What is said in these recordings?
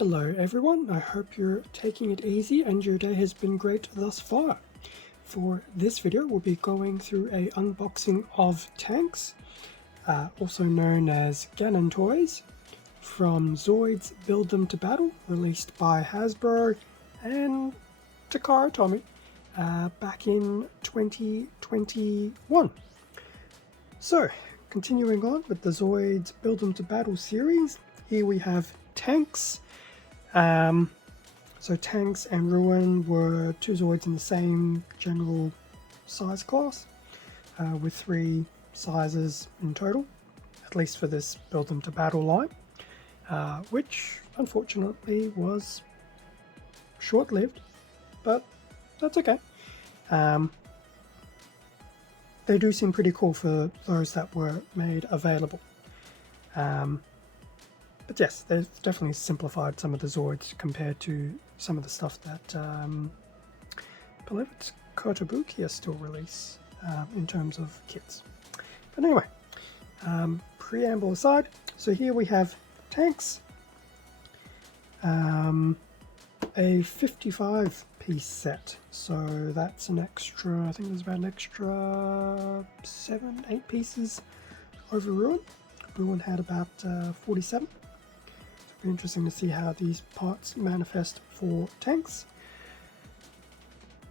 Hello everyone, I hope you're taking it easy and your day has been great thus far. For this video we'll be going through a unboxing of tanks, also known as Gannontoise, from Zoids Build Them to Battle, released by Hasbro and Takara Tomy back in 2021. So, continuing on with the Zoids Build Them to Battle series, here we have tanks. So Tanks and Ruin were two Zoids in the same general size class, with 3 sizes in total, at least for this Build Them to Battle line, which unfortunately was short-lived, but that's okay. They do seem pretty cool for those that were made available. But yes, they've definitely simplified some of the Zoids compared to some of the stuff that I believe it's Kotobukiya still release in terms of kits. But anyway, preamble aside, so here we have tanks, a 55 piece set, so that's an extra, I think there's about an extra 7-8 pieces over Ruin. Ruin had about 47. Be interesting to see how these parts manifest for tanks.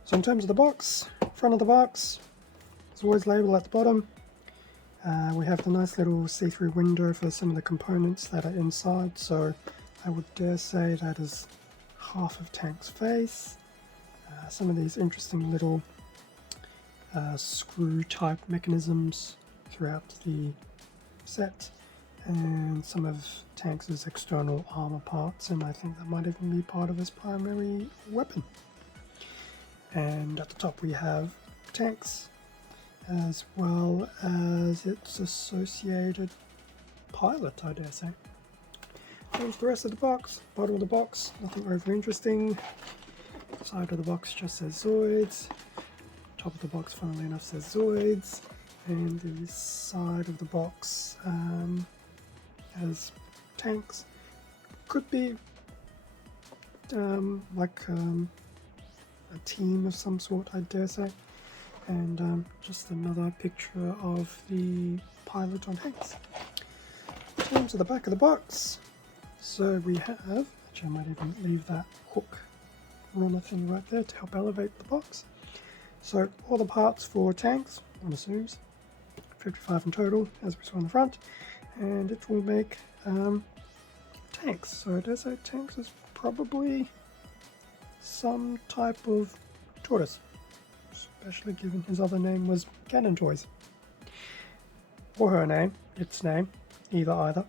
So in terms of the box, front of the box, there's always label at the bottom. We have the nice little see-through window for some of the components that are inside, so I would dare say that is half of tank's face. Some of these interesting little screw type mechanisms throughout the set, and some of Tanks' external armor parts, and I think that might even be part of his primary weapon. And at the top we have Tanks, as well as its associated pilot, I dare say. Here's the rest of the box. Bottom of the box, nothing over interesting. Side of the box just says Zoids. Top of the box, funnily enough, says Zoids. And the side of the box has Tanks. Could be like a team of some sort, I dare say. And just another picture of the pilot on Tanks. In terms of the back of the box, so we have, actually I might even leave that hook runner thing right there to help elevate the box. So all the parts for Tanks, one assumes, 55 in total, as we saw on the front, and it will make Tanks. So it is a Tanks is probably some type of tortoise, especially given his other name was Gannontoise, or her name, its name, either.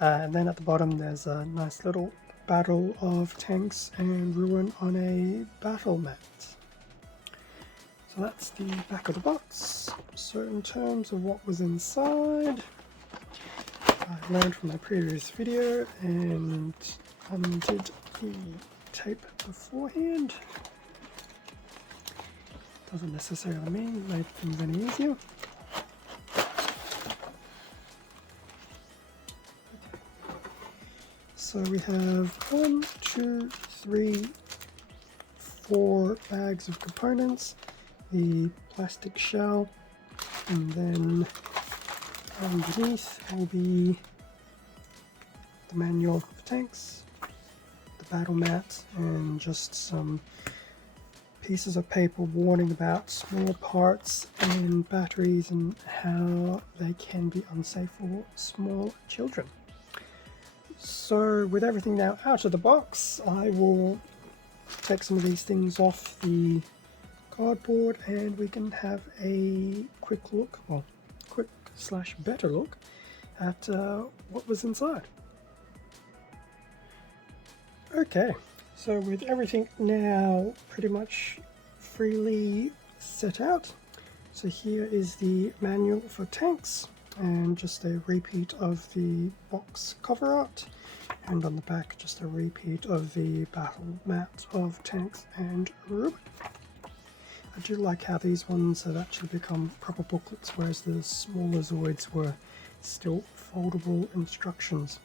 And then at the bottom there's a nice little battle of Tanks and Ruin on a battle mat. So that's the back of the box. So in terms of what was inside, I learned from my previous video and undid the tape beforehand. Doesn't necessarily mean it made things any easier. So we have 1, 2, 3, 4 bags of components, the plastic shell, and then underneath will be the manual for Tanks, the battle mat, and just some pieces of paper warning about small parts and batteries and how they can be unsafe for small children. So with everything now out of the box, I will take some of these things off the cardboard and we can have a quick look, well, quick/better look at what was inside. Okay, so with everything now pretty much freely set out, so here is the manual for Tanks, and just a repeat of the box cover art, and on the back just a repeat of the battle mat of Tanks and Ruin. I do like how these ones have actually become proper booklets, whereas the smaller Zoids were still foldable instructions.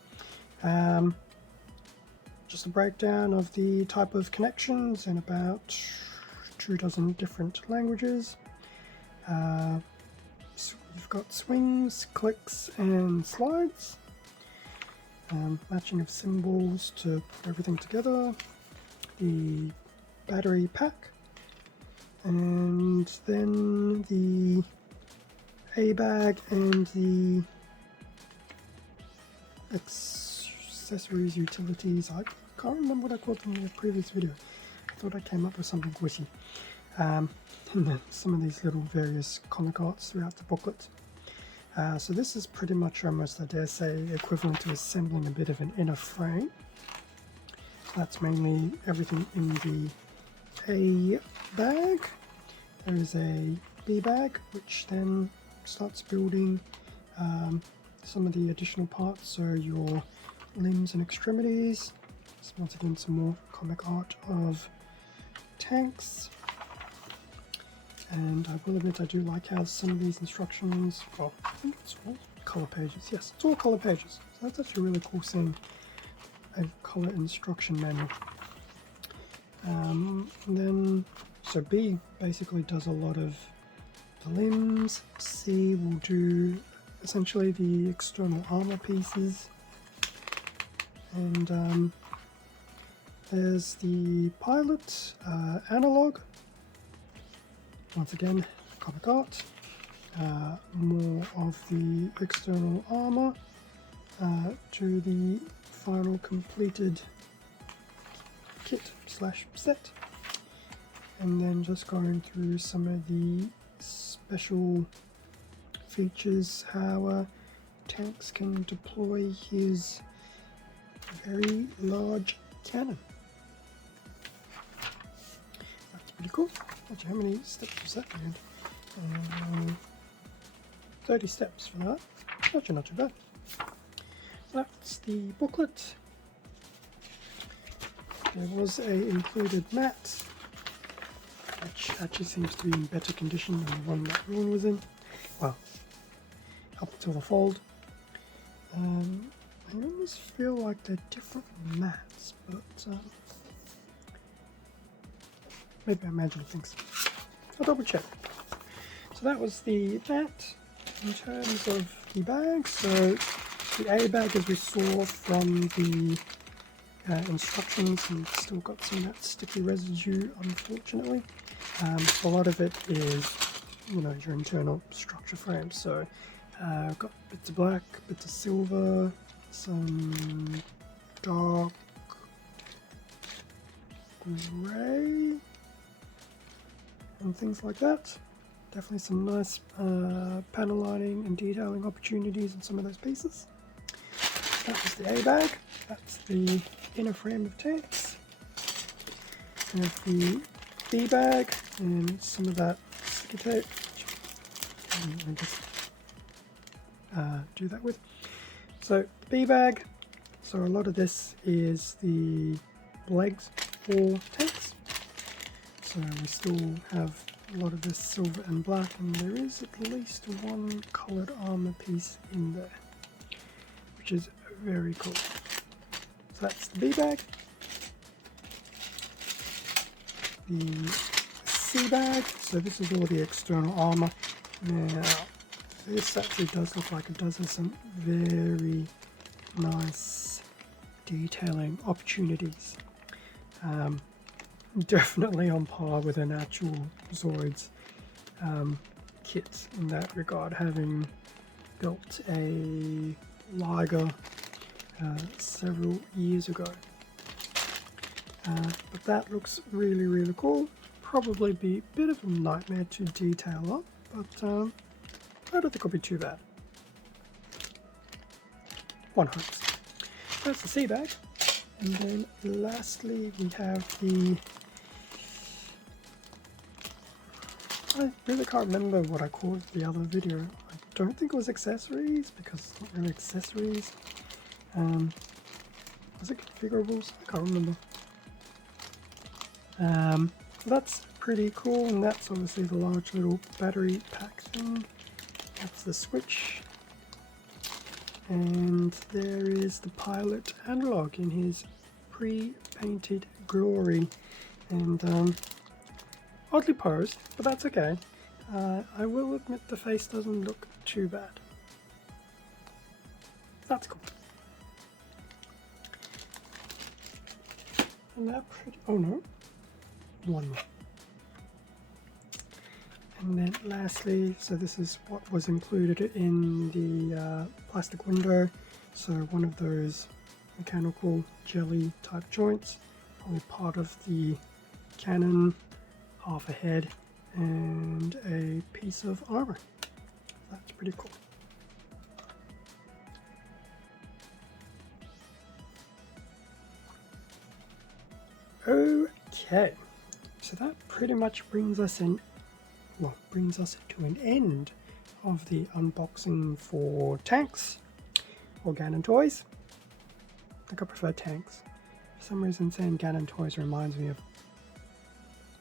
just a breakdown of the type of connections in about 24 different languages. So you've got swings, clicks and slides. Matching of symbols to put everything together. The battery pack. And then the A bag and the accessories, utilities. I can't remember what I called them in the previous video. I thought I came up with something witty. And then some of these little various comic arts throughout the booklet. So this is pretty much almost, I dare say, equivalent to assembling a bit of an inner frame. So that's mainly everything in the A bag. There is a B bag, which then starts building some of the additional parts, so your limbs and extremities. So once again, some more comic art of tanks. And I will admit I do like how some of these instructions, well, I think it's all colour pages. Yes, it's all colour pages. So that's actually really cool seeing a colour instruction manual. And then, so B basically does a lot of the limbs. C will do essentially the external armour pieces. And there's the pilot analog. Once again, comic art. More of the external armour to the final completed kit slash set. And then just going through some of the special features, how tanks can deploy his very large cannon. That's pretty cool. Actually, how many steps was that, man? 30 steps for that. Actually, not too bad. That's the booklet. There was a included mat, which actually seems to be in better condition than the one that Ron was in. Well, up until the fold. I almost feel like they're different mats, but maybe I imagine things. I'll double check. So that was the mat. In terms of the bag, so the A bag, as we saw from the instructions, and still got some of that sticky residue, unfortunately. A lot of it is, you know, your internal structure frame. So I've got bits of black, bits of silver, some dark grey, and things like that. Definitely some nice panel lining and detailing opportunities in some of those pieces. That was the A bag. That's the inner frame of tanks. We have the B bag and some of that sticky tape, which I just do that with. So the B bag, so a lot of this is the legs for tanks. So we still have a lot of this silver and black, and there is at least one coloured armour piece in there, which is very cool. So that's the B bag. The C bag, so this is all the external armour. Now this actually does look like it does have some very nice detailing opportunities. Definitely on par with an actual Zoids kit in that regard, having built a Liger several years ago. But that looks really, really cool. Probably be a bit of a nightmare to detail up, but I don't think it'll be too bad. One hopes. That's the C bag. And then lastly we have the, I really can't remember what I called the other video. I don't think it was accessories, because it's not really accessories. Was it configurables? I can't remember. That's pretty cool, and that's obviously the large little battery pack thing. That's the switch. And there is the pilot analog in his pre-painted glory, and oddly posed, but that's okay. I will admit the face doesn't look too bad. That's cool. And that oh no, one more. And then lastly, so this is what was included in the plastic window. So one of those mechanical jelly type joints, probably part of the cannon, half a head, and a piece of armor. That's pretty cool. Okay, so that pretty much brings us to an end of the unboxing for tanks or Gannontoise. I think I prefer tanks. For some reason saying Gannontoise reminds me of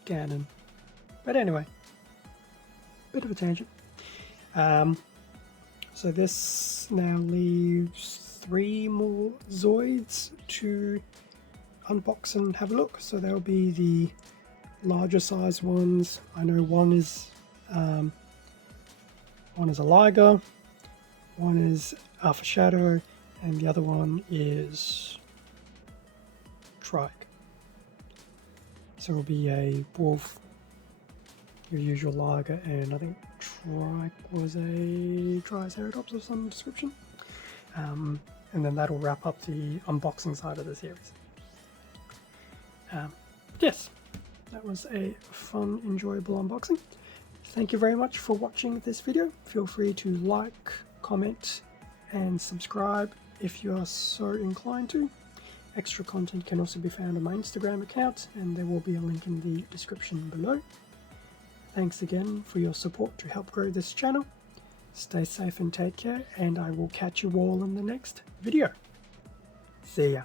Gannon. But anyway, bit of a tangent. So this now leaves 3 more Zoids to unbox and have a look. So there'll be the larger size ones. I know one is a Liger, one is Alpha Shadow, and the other one is Trike. So it'll be a Wolf, your usual Liger, and I think Trike was a Triceratops of some description. And then that'll wrap up the unboxing side of the series. Yes, that was a fun, enjoyable unboxing. Thank you very much for watching this video. Feel free to like, comment, and subscribe if you are so inclined to. Extra content can also be found on my Instagram account, and there will be a link in the description below. Thanks again for your support to help grow this channel. Stay safe and take care, and I will catch you all in the next video. See ya.